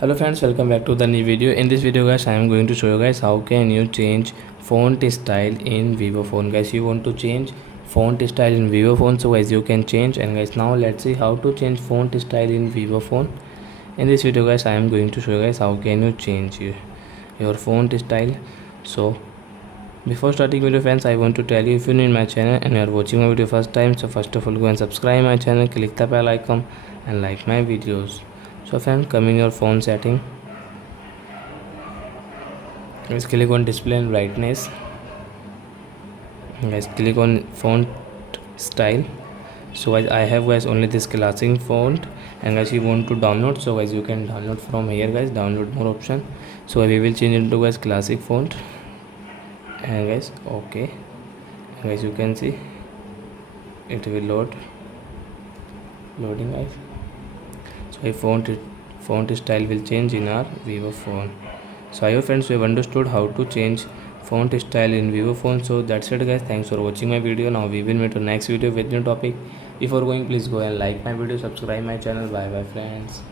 Hello friends, welcome back to the new video. In this video guys, I am going to show you guys how can you change font style in vivo phone. Guys, you want to change font style in vivo phone, so guys you can change. And guys, now let's see how to change font style in vivo phone. In this video guys, I am going to show you guys how can you change your font style. So before starting video friends, I want to tell you, if you new in my channel and you are watching my video first time, so first of all go and subscribe my channel, click the bell icon and like my videos. So friends, come in your phone setting, guys click on display and brightness, guys click on font style. So guys, I have guys only this classic font, and guys you want to download, so guys you can download from here guys, download more option. So we will change it to guys classic font, and guys okay, and guys you can see it will loading guys. So a font style will change in our vivo phone. So I hope friends you have understood how to change font style in vivo phone. So that's it guys, thanks for watching my video. Now we will meet on next video with new topic. Before going, please go and like my video, subscribe my channel. Bye bye friends.